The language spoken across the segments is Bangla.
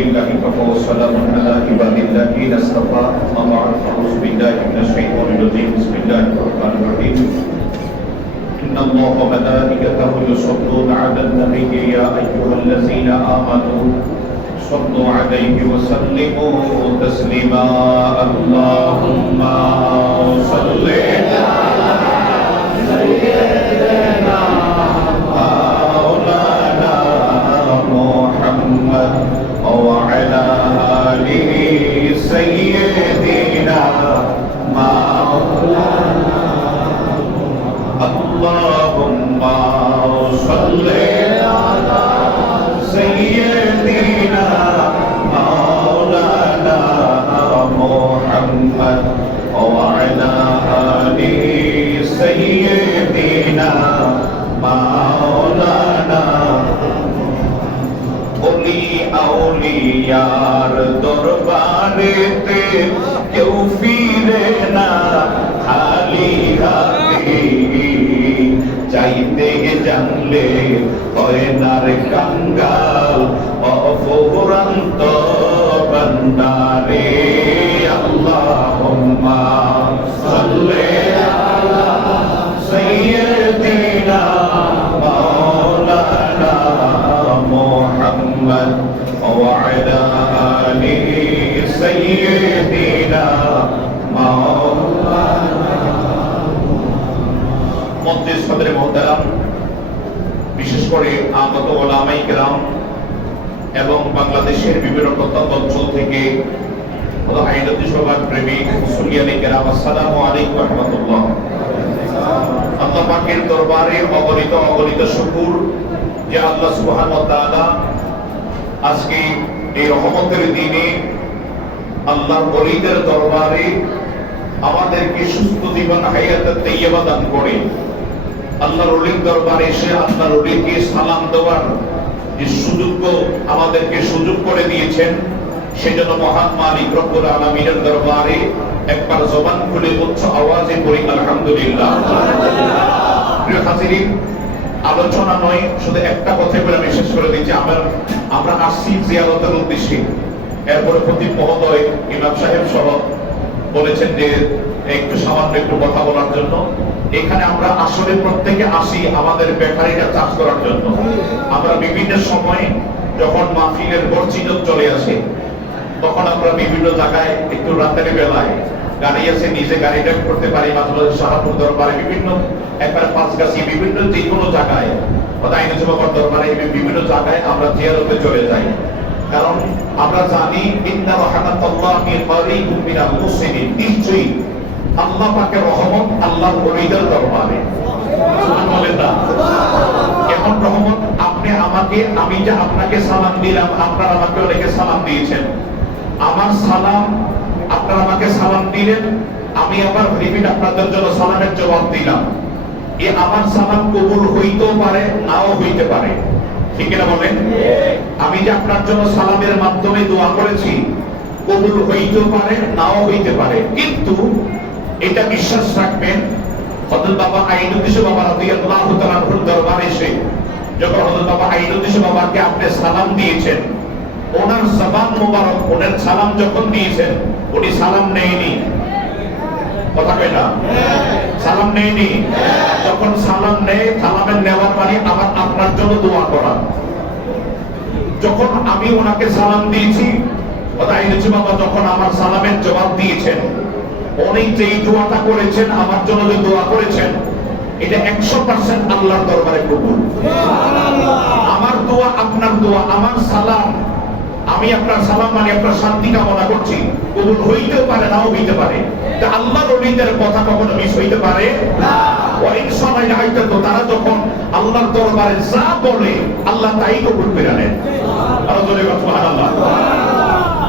لله كفى والسلام على عباد الذين اصطفى. أما بعد، فأعوذ بالله من الشيطان الرجيم. بسم الله الرحمن الرحيم. إن الله وملائكته يصلون على النبي، يا أيها الذين آمنوا صلوا عليه وسلموا تسليما. اللهم صل اللهم صل على سيدنا مولانا محمد وعلى آله سيدنا مولانا অলি আউলিয়ার দরবারেতে কেউ ফিরে না জানলে হয় না রে কাঙ্গাল অফুরান্ত বিশেষ করে আগত ওলামাই কেরাম এবং বাংলাদেশের বিভিন্ন প্রত্যন্ত অঞ্চল থেকে প্রেমিক সুলিয়ানি কেরাম, আসসালামু আলাইকুম রহমতুল্লাহ। আল্লাহ পাকের দরবারে অগণিত অগণিত শুকুর যে আল্লাহ সুবহান আজকে এই রহমতের দিনে আল্লাহর ওলিদের দরবারে আমাদেরকে সুস্থ জীবন হায়াতের তৈয়বা দান করে আল্লাহর ওলির দরবারে এসে আল্লাহর ওলিকে সালাম দেওয়ার যে সুযোগ আমাদেরকে সুযোগ করে দিয়েছেন, সেজন্য মহান মালিক রব্বুল আলামিনের দরবারে একবার জবান খুলে উচ্চ আওয়াজে পড়ি আলহামদুলিল্লাহ। আলোচনা নয়, শুধু একটা কথা বলে আমি শেষ করে দিচ্ছি। আমরা আমরা আসছি জিয়ারতের উদ্দেশ্যে। এরপরে প্রতি মহোদয় ইমাম সাহেব সহ বলেছেন যে একটু সামান্য একটু কথা বলার জন্য। এখানে আমরা আসলে প্রত্যেকে আসি আমাদের বেকারিটা চাষ করার জন্য। আমরা বিভিন্ন সময় যখন মাহফিলের বর্জিনত চলে আসে, তখন আমরা বিভিন্ন জায়গায় একটু রাতের বেলায় গাড়ি আছে, নিজে গাড়ি ড্রাইভ করতে পারি, মাঝে মাঝে শাহাপুর দরবারে বিভিন্ন, একবার পাঁচগাছি বিভিন্ন যে কোনো জায়গায় আইন সভার দরবারে বিভিন্ন জায়গায় আমরা জিয়ারতে চলে যাই। কারণ আমরা জানি মিনাল মুসলিমিন। নিশ্চয়ই আল্লাহ রহমত দরবারে। এখন রহমত, আপনি আমাকে, আমি যে আপনাকে সালাম দিলাম, আপনারা আমাকে অনেকে সালাম দিয়েছেন। আমার সালাম, আপনারা আমাকে সালাম দিলেন, আমি আবার রিপিট আপনাদের জন্য সালামের জবাব দিলাম। এ আমার সালাম কবুল হইতেও পারে, নাও হইতে পারে। আমি যে আপনার জন্য সালামের মাধ্যমে দোয়া করেছি, কবুল হইতেও পারে, নাও হইতে পারে। কিন্তু এটা বিশ্বাস রাখবেন, হযরত বাবা আইনুদ্দিস বাবা রাদিয়াল্লাহু তাআলার এসে যখন হযরত বাবা আইনুদ্দিস বাবাকে আপনি সালাম দিয়েছেন, ওনার জবান মোবারক, ওনার সালাম যখন দিয়েছেন, উনি সালাম নেয়নি। কথা কয় না? সালাম নেয়নি? যখন সালাম নেয় জন্য দোয়া করা যখন আমি ওনাকে সালাম দিয়েছি বাবা যখন আমার সালামের জবাব দিয়েছেন উনি যেই দোয়াটা করেছেন আমার জন্য যে দোয়া করেছেন এটা একশো পার্সেন্ট আল্লাহর দরবারে কবুল। আমার দোয়া আপনার দোয়া আমার সালাম আমি আপনার সালাম মানে আপনার শান্তি কামনা করছি। কবুল হইতেও পারে, নাও হইতে পারে। আল্লাহ রবিদের কথা কখনো মিস হইতে পারে? তো তারা যখন আল্লাহর দরবারে যা বলে, আল্লাহ তাই কবুল করে নেন।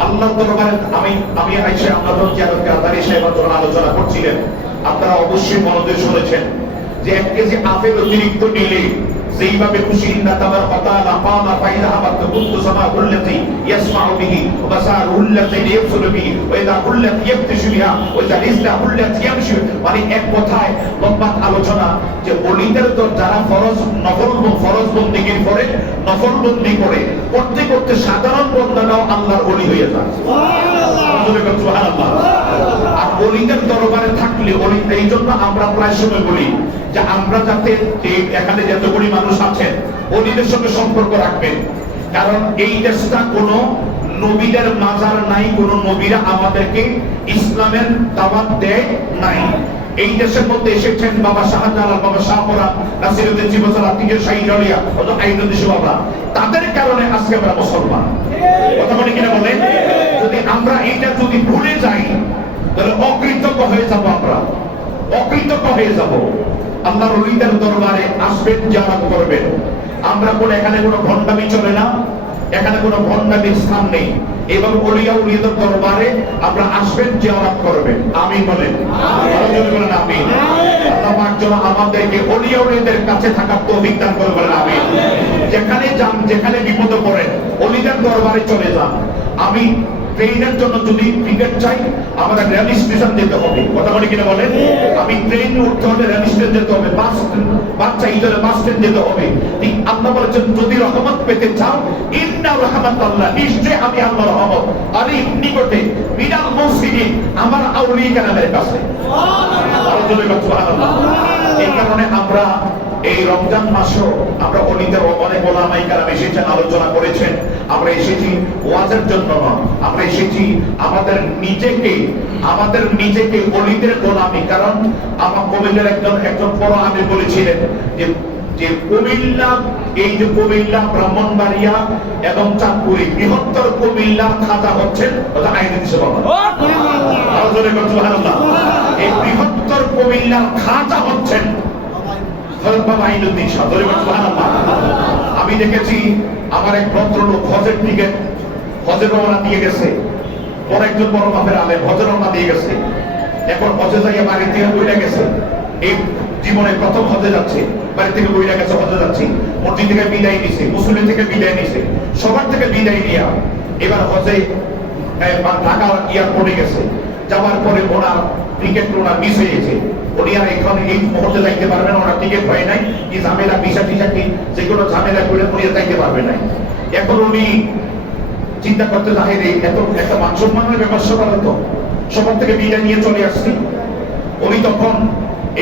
আল্লাহ দরবারে আমি আমি আইসে যখন জিয়ারত কাতারি সাহেব আলোচনা করছিলেন। আপনারা অবশ্যই মনোযোগ শুনেছেন যে এক কেজি আপেল অতিরিক্ত নিলে যেইভাবে খুশি ইন্না তাবার ফাতালা ফানা ফাইদা হাবাত কুনতু সামাউল্লাতি ইয়াসমাউ বিহি ওয়া বাসারুল্লাতি ইয়াবসুরু বিহি ওয়া ইযা কুল্লাতি ইয়াবতিশু বিহা ওয়া ইযা রিজলাহুল্লাতি ইয়ামশু মানে এক কথায় লম্বা আলোচনা যে ওলিদের তো যারা ফরজ নফল ফরজ বন্দিগির করে নফল বন্দি করে করতে করতে সাধারণ বন্দাটাও আল্লাহর ওলি হয়ে যায়। সুবহানাল্লাহ। আর অলিদের দরবারে থাকলে অলি এই জন্য আমরা প্রায় সময় বলি যে আমরা যাতে এখানে যতগুলি মানুষ আছেন, অলিদের সঙ্গে সম্পর্ক রাখবেন। কারণ এই দেশটা কোনো নবীদের মাজার নাই, কোন নবীরা আমাদেরকে ইসলামের দাওয়াত দেয় নাই। এই দেশের মধ্যে এসেছেন বাবা শাহজালাল, বাবা শাহপুরা, নাসিরুদ্দিন জীবসাল আত্মীয় শাহী জলিয়া অত আইনুদ্দিন বাবা তাদের কারণে আজকে আমরা মুসলমান। কথা বলি কিনা বলেন? যদি আমরা এটা যদি ভুলে যাই তাহলে অকৃতজ্ঞ হয়ে যাব আমরা। অকৃতজ্ঞ হয়ে যাব। আল্লাহর ওলিদের দরবারে আসবেন জিয়ারত করবেন। আমরা কোনো এখানে কোনো ভণ্ডামি চলে না। এখানে কোনো ভণ্ডামির স্থান নেই। এবং ওলিয়া উলিয়াদের দরবারে আমরা আসবেন জিয়ারত করবেন। আমি বলেন। বলেন আমি আল্লাহ পাক যেন আমাদেরকে ওলিয়া উলিয়াদের কাছে থাকার তৌফিক দান করে বলেন আমি যেখানে যান যেখানে বিপদে পড়েন অলিদের দরবারে চলে যান। আমি ট্রেনের জন্য যদি টিকিট চাই আমাদের রেল স্টেশন যেতে হবে। কথা বলি কিনা বলেন? আমি ট্রেন উঠতে হলে রেল স্টেশন যেতে হবে বাস বাস চাইতে হলে বাস স্ট্যান্ড যেতে হবে। ঠিক আল্লাহ বলেছেন যদি রহমত পেতে চাও ইন্না রহমত আল্লাহ নিশ্চয় আমি আল্লাহ রহমত। আরে নিকটে মিনাল মসজিদে আমার আউলিয়া কেনামের কাছে। আরও জোরে সুবহানাল্লাহ। এই কারণে আমরা এই রমজান মাসও আমরা অনেক এসেছেন, আলোচনা করেছেন। আমরা এসেছি ওয়াজের জন্য নয়। আমরা এসেছি আমাদের নিজেকে আমাদের নিজেকে অলিদের গোলামি। কারণ আমার কবিদের একজন একজন বড় আমি বলেছিলেন যে যে কুমিল্লা এই যে কুমিল্লা ব্রাহ্মণবাড়িয়া এবং চাঁদপুরি বৃহত্তর কুমিল্লার খাতা হচ্ছেন আইন সুবহানাল্লাহ এই বৃহত্তর কুমিল্লার খাতা হচ্ছেন আমি দেখেছি আমার এক ভদ্রলোক হজের টিকিট হজের রওনা দিয়ে গেছে। বড় একজন বড় বাপের আলেম হজের রওনা দিয়ে গেছে। এখন হজে যাইয়া বাড়ি থেকে বইটা গেছে। এই জীবনে প্রথম হজে যাচ্ছে। বাড়ি থেকে বইটা গেছে, হজে যাচ্ছি। মসজিদ থেকে বিদায় নিছে মুসলিম থেকে বিদায় নিছে, সবার থেকে বিদায় নিয়া এবার হজে ঢাকা এয়ারপোর্টে গেছে। যাওয়ার পরে ওনার টিকিট ওনার মিস হয়ে গেছে। উনি আর এখন এই মুহূর্তে যাইতে পারবেন ওনার টিকিট হয় নাই কি ঝামেলা ভিসা টিসা কি যে কোনো ঝামেলা করে উনি যাইতে পারবে নাই। এখন উনি চিন্তা করতে চাহে রে এত একটা মান সম্মানের ব্যাপার সবার তো সবার থেকে বিদায় নিয়ে চলে আসছি। উনি তখন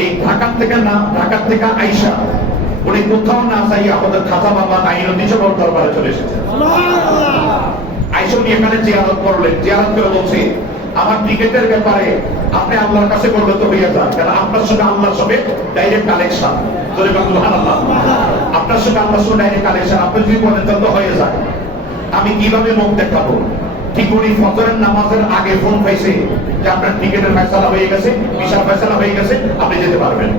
এই ঢাকার থেকে না ঢাকার থেকে আইসা উনি কোথাও না যাইয়া আমাদের খাজা বাবা আইন নিজবর দরবারে চলে এসেছেন আইসা উনি এখানে জিয়ারত করলেন। জিয়ারত করে বলছে আমার টিকেটের ব্যাপারে আপনি আল্লাহর কাছে বললে তো হইয়া যান। কারণ আপনার সঙ্গে আল্লাহর সঙ্গে ডাইরেক্ট কালেকশন ধরে সুবহানাল্লাহ। আপনার সঙ্গে আল্লাহর সঙ্গে ডাইরেক্ট কালেকশন আপনি যদি বলেন তো হয়ে যায়। আমি কীভাবে মুখ দেখাবো? ঠিক উনি ফজরের নামাজের আগে ফোন পাইছে যে আপনার টিকেটের ফয়সালা হয়ে গেছে, বিশাল ফয়সালা হয়ে গেছে, আপনি যেতে পারবেন।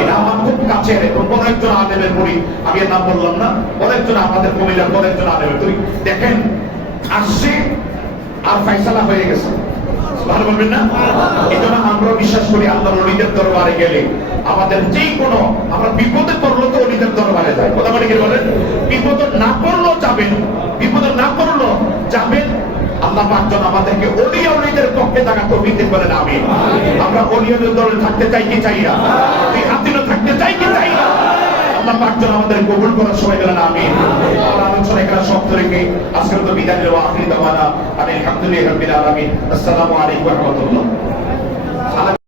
এটা আমার খুব কাছের এবং বড় একজন আলেমের মুড়ি। আমি নাম বললাম না বড় একজন আমাদের কমিলার বড় একজন আলেমের তুই দেখেন আসছে আর ফয়সালা হয়ে গেছে। ভালো বলবেন না? এই জন্য আমরা বিশ্বাস করি দরবারে গেলে আমাদের কোনো আমরা বিপদে পড়ল তো দরবারে কথা কি বলেন? বিপদ না যাবেন, বিপদ না যাবেন। আল্লাহ পাক যেন আমাদেরকে অলিয়া অলিদের পক্ষে থাকা তৌফিক বলেন আমি আমরা অলিয়াদের দলে থাকতে চাই কি চাই না? হাতিনে থাকতে চাই কি চাই না? আল্লাহ পাক যেন আমাদের কবুল করার সময় গেলেন আমি আমার আলোচনা এখানে সব রেখে আজকের তো বিদায় নিল আখরি দাওয়ানা আলহামদুলিল্লাহ রাব্বিল আলামিন। আসসালামু আলাইকুম ওয়া রাহমাতুল্লাহ।